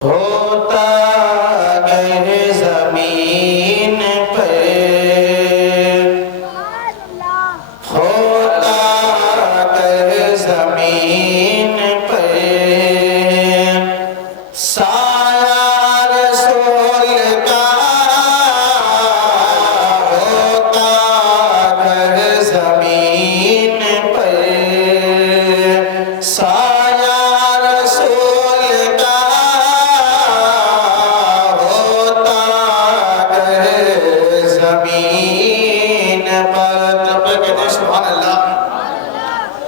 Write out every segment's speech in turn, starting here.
ہوتا ہے زمین پر، ہوتا ہے زمین پر، سایہ رسول کا ہوتا ہے زمین پر، سایہ رسول کا ہوتا ہے زمین پر۔ رب کہتے ہیں سبحان اللہ،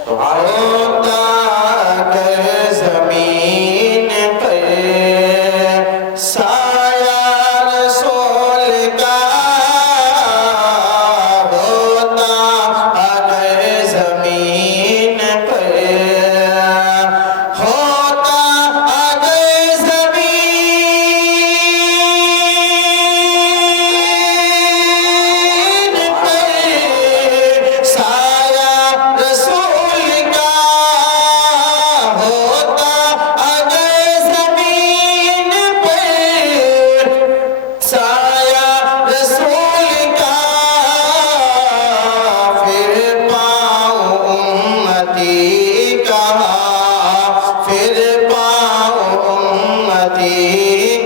ہوتا ہے زمین پر، سایہ رسول کا ہوتا ہے زمین پر، ہوتا ہے زمین پر، سایہ رسول کا ہوتا ہے زمین پر، سایہ رسول کا پھر پاؤں امتی کا، پھر پاؤں امتی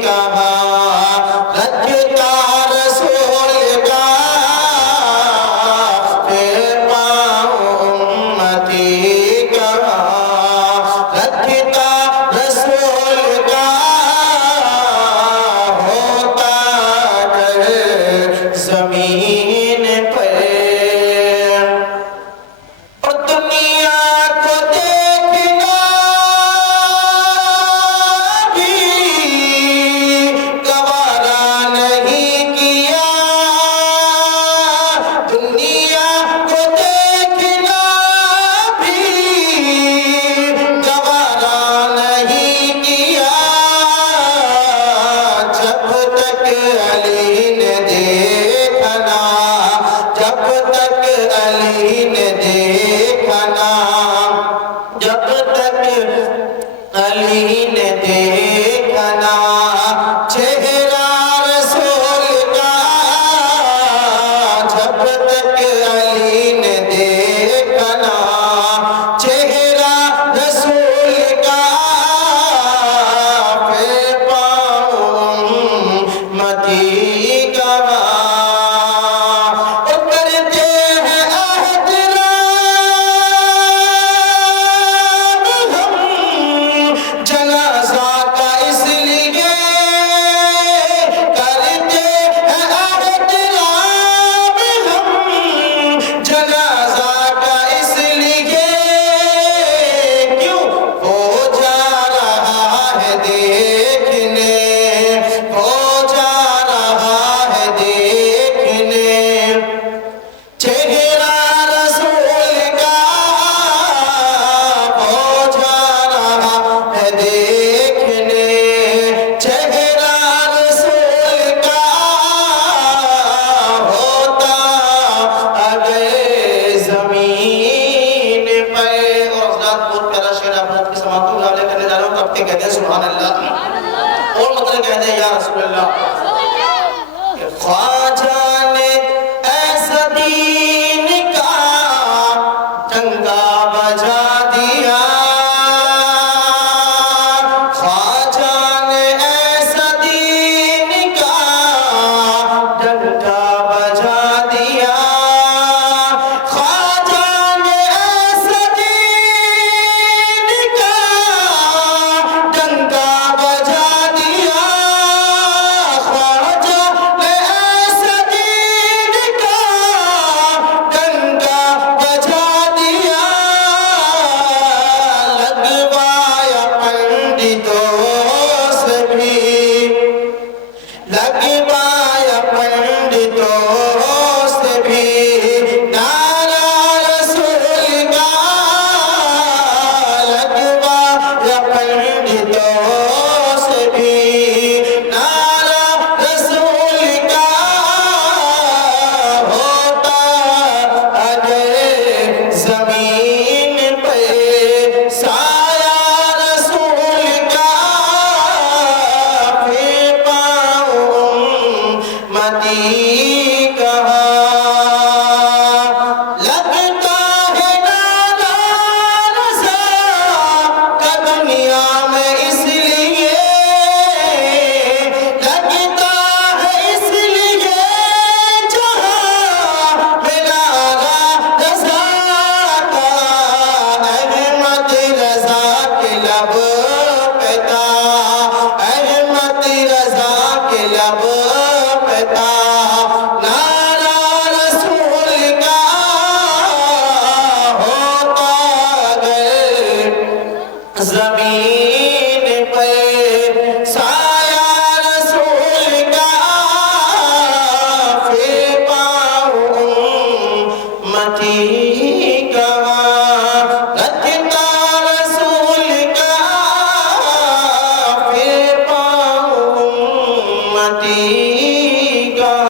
کا رکھتا رسول کا، پھر پاؤں امتی کا رکھتا رسول کا ہوتا ہے زمین پر۔ اور دنیا کو دیکھنا بھی گوارا نہیں کیا، دنیا کو دیکھنا بھی گوارا نہیں کیا، جب تک علی نے دیکھنا، جب تک علی نے دیکھنا، جب تک علی نے دیکھنا چہرہ رسول کا، جب تک علی نے دیکھنا چہرہ رسول کا، پھر پاؤں امتی کا کرتے ہیں احترام ہم جنازہ کا، اس لیے کرتے ہیں احترام ہم جنازہ کا، اس لیے کیوں ہو جا رہا ہے دیکھنے، ہو جا رہا ہے دیکھنے چہرہ رسول کا، ہو جا رہا ہے دیکھنے چہرہ رسول کا ہوتا ہے زمین پر۔ اور حضرات بہت پیارا شعر آپ کی سماعت کو حوالے کرنے جا رہا ہوں، کبتے کہتے ہیں سبحان اللہ، اور مطلب کہتے ہیں یا رسول اللہ۔ خواجہ نے ایسا دین کا ڈنگا بجا دیا، خواجہ نے ایسا دین کا ڈنگا بجا دیا، خواجہ نے ایسا دین کا ڈنگا بجا دیا، خواجہ نے ایسا مٹی